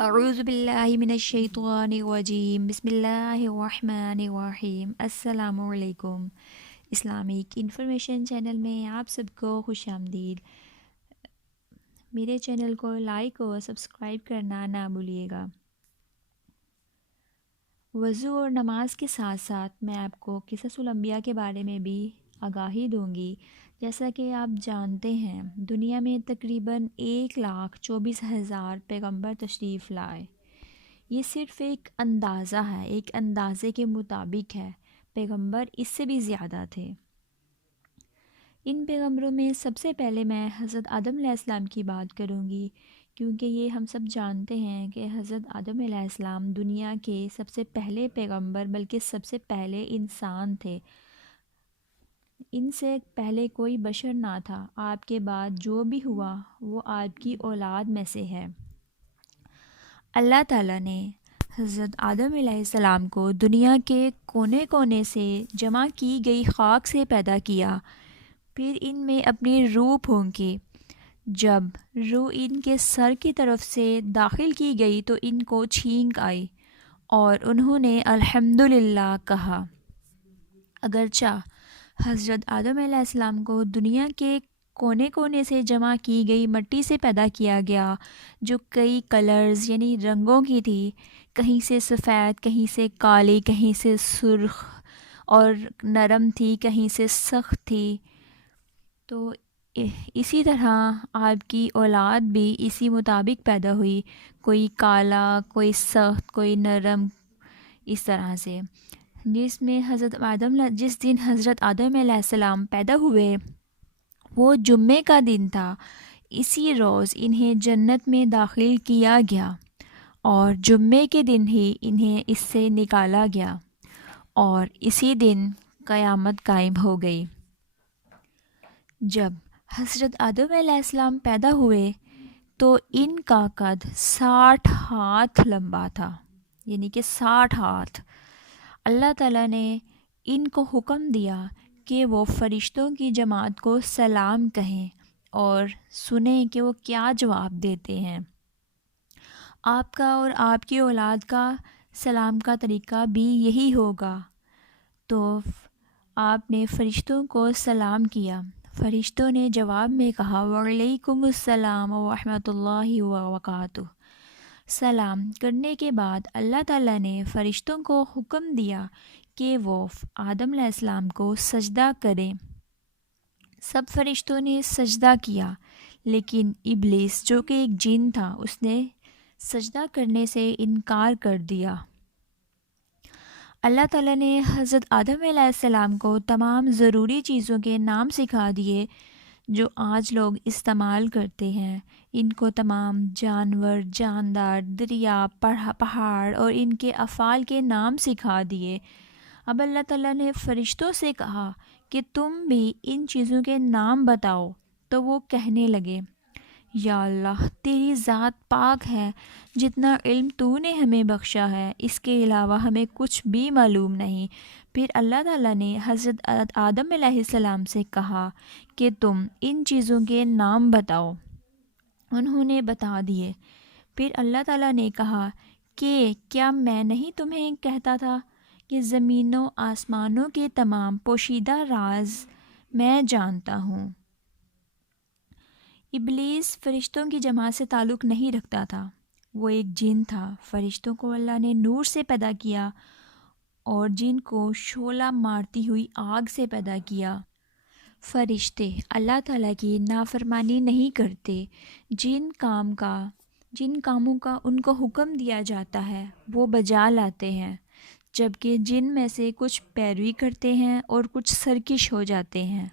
اعوذ باللہ من الشیطان الرجیم بسم اللہ الرحمن الرحیم۔ السلام علیکم۔ اسلامک انفارمیشن چینل میں آپ سب کو خوش آمدید۔ میرے چینل کو لائک اور سبسکرائب کرنا نہ بھولیے گا۔ وضو اور نماز کے ساتھ ساتھ میں آپ کو قصص الانبیاء کے بارے میں بھی آگاہی دوں گی۔ جیسا کہ آپ جانتے ہیں دنیا میں تقریباً 1,24,000 پیغمبر تشریف لائے۔ یہ صرف ایک اندازہ ہے، ایک اندازے کے مطابق ہے، پیغمبر اس سے بھی زیادہ تھے۔ ان پیغمبروں میں سب سے پہلے میں حضرت آدم علیہ السلام کی بات کروں گی، کیونکہ یہ ہم سب جانتے ہیں کہ حضرت آدم علیہ السلام دنیا کے سب سے پہلے پیغمبر بلکہ سب سے پہلے انسان تھے۔ ان سے پہلے کوئی بشر نہ تھا۔ آپ کے بعد جو بھی ہوا وہ آپ کی اولاد میں سے ہے۔ اللہ تعالیٰ نے حضرت آدم علیہ السلام کو دنیا کے کونے کونے سے جمع کی گئی خاک سے پیدا کیا، پھر ان میں اپنی روح پھونکی۔ جب روح ان کے سر کی طرف سے داخل کی گئی تو ان کو چھینک آئی اور انہوں نے الحمدللہ کہا۔ اگرچہ حضرت آدم علیہ السلام کو دنیا کے کونے کونے سے جمع کی گئی مٹی سے پیدا کیا گیا، جو کئی کلرز یعنی رنگوں کی تھی، کہیں سے سفید، کہیں سے کالی، کہیں سے سرخ اور نرم تھی، کہیں سے سخت تھی، تو اسی طرح آپ کی اولاد بھی اسی مطابق پیدا ہوئی، کوئی کالا، کوئی سخت، کوئی نرم، اس طرح سے۔ جس دن حضرت آدم علیہ السلام پیدا ہوئے وہ جمعے کا دن تھا۔ اسی روز انہیں جنت میں داخل کیا گیا اور جمعے کے دن ہی انہیں اس سے نکالا گیا اور اسی دن قیامت قائم ہو گئی۔ جب حضرت آدم علیہ السلام پیدا ہوئے تو ان کا قد 60 ہاتھ لمبا تھا، یعنی کہ 60 ہاتھ۔ اللہ تعالیٰ نے ان کو حکم دیا کہ وہ فرشتوں کی جماعت کو سلام کہیں اور سنیں کہ وہ کیا جواب دیتے ہیں۔ آپ کا اور آپ کی اولاد کا سلام کا طریقہ بھی یہی ہوگا۔ تو آپ نے فرشتوں کو سلام کیا، فرشتوں نے جواب میں کہا وعلیکم السلام ورحمۃ اللہ وبرکاتہ۔ سلام کرنے کے بعد اللہ تعالیٰ نے فرشتوں کو حکم دیا کہ وہ آدم علیہ السلام کو سجدہ کریں۔ سب فرشتوں نے سجدہ کیا، لیکن ابلیس جو کہ ایک جن تھا اس نے سجدہ کرنے سے انکار کر دیا۔ اللہ تعالیٰ نے حضرت آدم علیہ السلام کو تمام ضروری چیزوں کے نام سکھا دیے جو آج لوگ استعمال کرتے ہیں۔ ان کو تمام جانور، جاندار، دریا، پہاڑ اور ان کے افعال کے نام سکھا دیے۔ اب اللہ تعالیٰ نے فرشتوں سے کہا کہ تم بھی ان چیزوں کے نام بتاؤ، تو وہ کہنے لگے یا اللہ تیری ذات پاک ہے، جتنا علم تو نے ہمیں بخشا ہے اس کے علاوہ ہمیں کچھ بھی معلوم نہیں۔ پھر اللہ تعالیٰ نے حضرت آدم علیہ السلام سے کہا کہ تم ان چیزوں کے نام بتاؤ۔ انہوں نے بتا دیے۔ پھر اللہ تعالیٰ نے کہا کہ کیا میں نہیں تمہیں کہتا تھا کہ زمینوں آسمانوں کے تمام پوشیدہ راز میں جانتا ہوں۔ ابلیس فرشتوں کی جماعت سے تعلق نہیں رکھتا تھا، وہ ایک جن تھا۔ فرشتوں کو اللہ نے نور سے پیدا کیا اور جن کو شعلہ مارتی ہوئی آگ سے پیدا کیا۔ فرشتے اللہ تعالیٰ کی نافرمانی نہیں کرتے۔ جن کاموں کا ان کو حکم دیا جاتا ہے وہ بجا لاتے ہیں، جبکہ جن میں سے کچھ پیروی کرتے ہیں اور کچھ سرکش ہو جاتے ہیں۔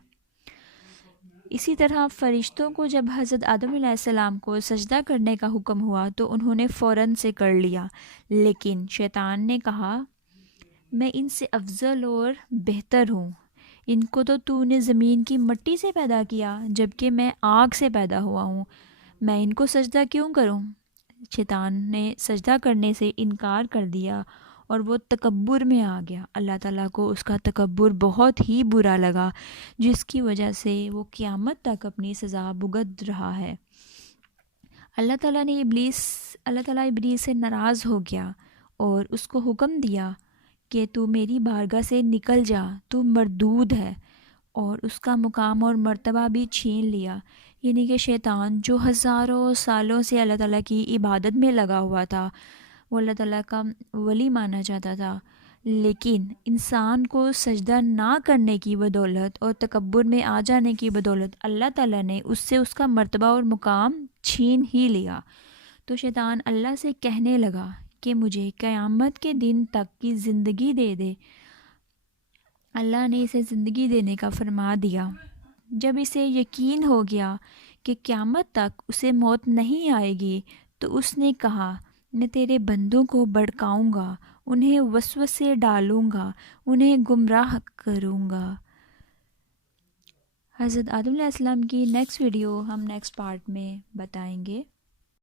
اسی طرح فرشتوں کو جب حضرت آدم علیہ السلام کو سجدہ کرنے کا حکم ہوا تو انہوں نے فوراً سے کر لیا، لیکن شیطان نے کہا میں ان سے افضل اور بہتر ہوں، ان کو تو نے زمین کی مٹی سے پیدا کیا جبکہ میں آگ سے پیدا ہوا ہوں، میں ان کو سجدہ کیوں کروں؟ شیطان نے سجدہ کرنے سے انکار کر دیا اور وہ تکبر میں آ گیا۔ اللہ تعالیٰ کو اس کا تکبر بہت ہی برا لگا، جس کی وجہ سے وہ قیامت تک اپنی سزا بھگت رہا ہے۔ اللہ تعالیٰ ابلیس سے ناراض ہو گیا اور اس کو حکم دیا کہ تو میری بارگاہ سے نکل جا، تو مردود ہے، اور اس کا مقام اور مرتبہ بھی چھین لیا۔ یعنی کہ شیطان جو ہزاروں سالوں سے اللہ تعالیٰ کی عبادت میں لگا ہوا تھا، وہ اللہ تعالیٰ کا ولی مانا جاتا تھا، لیکن انسان کو سجدہ نہ کرنے کی بدولت اور تکبر میں آ جانے کی بدولت اللہ تعالیٰ نے اس سے اس کا مرتبہ اور مقام چھین ہی لیا۔ تو شیطان اللہ سے کہنے لگا کہ مجھے قیامت کے دن تک کی زندگی دے دے۔ اللہ نے اسے زندگی دینے کا فرما دیا۔ جب اسے یقین ہو گیا کہ قیامت تک اسے موت نہیں آئے گی، تو اس نے کہا میں تیرے بندوں کو بھڑکاؤں گا، انہیں وسوسے ڈالوں گا، انہیں گمراہ کروں گا۔ حضرت آدم علیہ السلام کی نیکسٹ ویڈیو ہم نیکسٹ پارٹ میں بتائیں گے۔